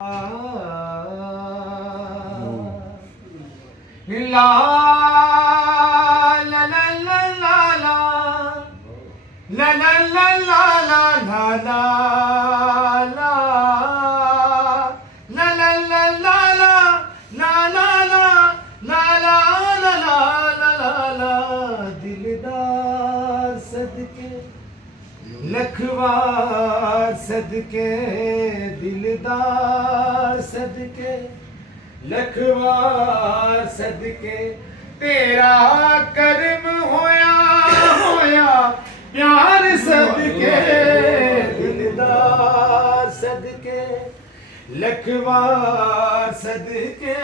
ला ला ला ला ला ला ला ला ला ला ला ला ला ला ला ला ला ला दिलदार सदके लखवार सदके दिलदार सदके लखवार सदके तेरा कर्म होया होया प्यार सदके दिलदार सदके लखवार सदके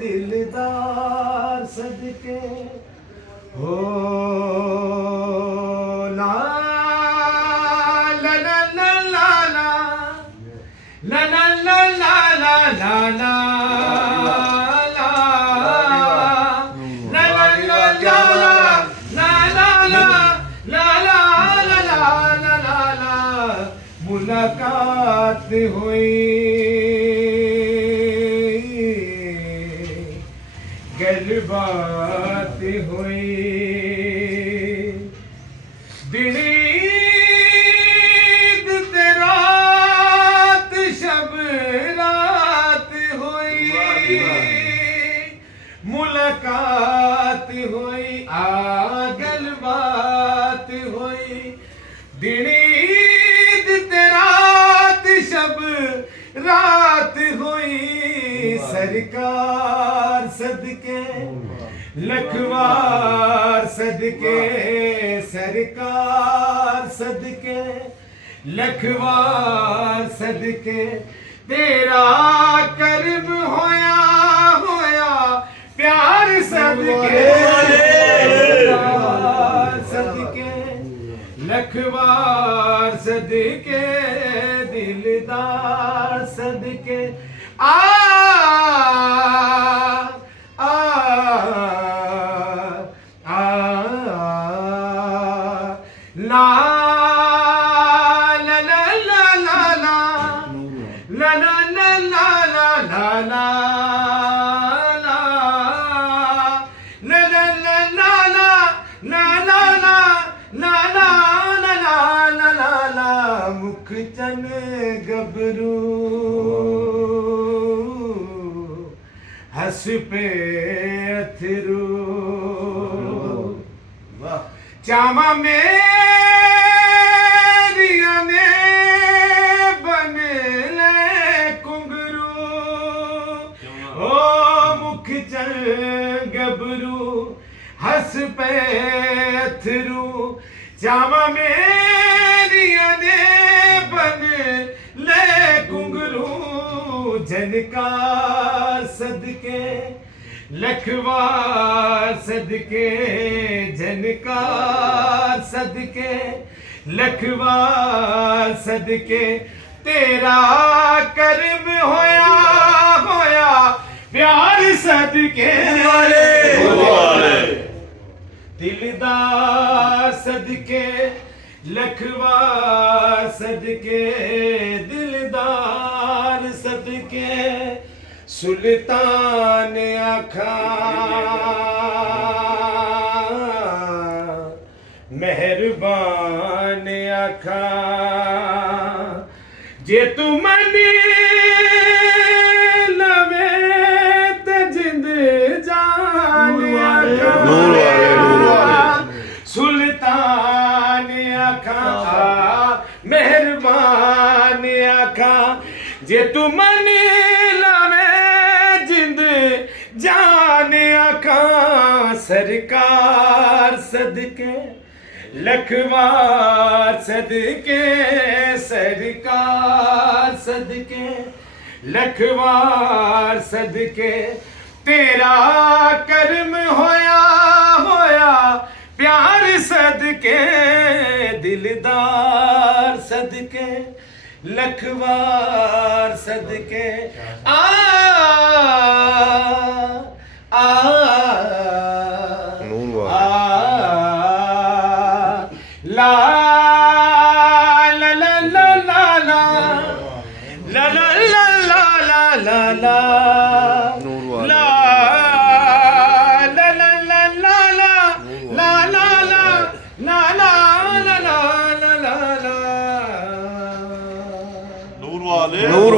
दिलदार सदके हो ला ला ला ला ला ला ला ला ला ला ला ला मुलाकात हुई गलबात हुई दिन ईद ते रात शब रात हुई मुलाकात हुई गलबात हुई दिन रात हुई सरकार सदके लखवार सदके सरकार सदके लखवार सदके तेरा कर्म होया होया प्यार सदके सदके लखवार सदके दिलदार सदके आ आ आ ला ला ला ला ला ला ला ला ला ला ला मुखचन गबरू हंस पे अथरू चामा मेरिया ने बन ले कुंगरू ओ मुखचन गबरू हंस पे अथरू चामा मेरिया ने बन ले कुंगरू झनकार सदके लखवार सदके झनकार सदके लखवार सदके तेरा कर्म होया होया प्यार सदके दिलदार सदके लखवार सदके दिलदार सदके सुल्तान आखा मेहरबान आखा जे तू मनी लवे ते जिंद जान आखा सुल्तान आखा मेहरबान आखा जे तू मनी लावे जिंद जान आखा सरकार सदके लखवार सदके सरकार सदके लखवार सदके तेरा कर्म होया होया प्यार सदके दिलदार सदके लखवार सदके आ आ ला ला ला ला ला ला ला ला ला ला ਨੂਰ ਵਾਲੇ ला ला ला ला ला ला ला ला ला ला ला ला ला ला ला ਨੂਰ ਵਾਲੇ ਨੂਰ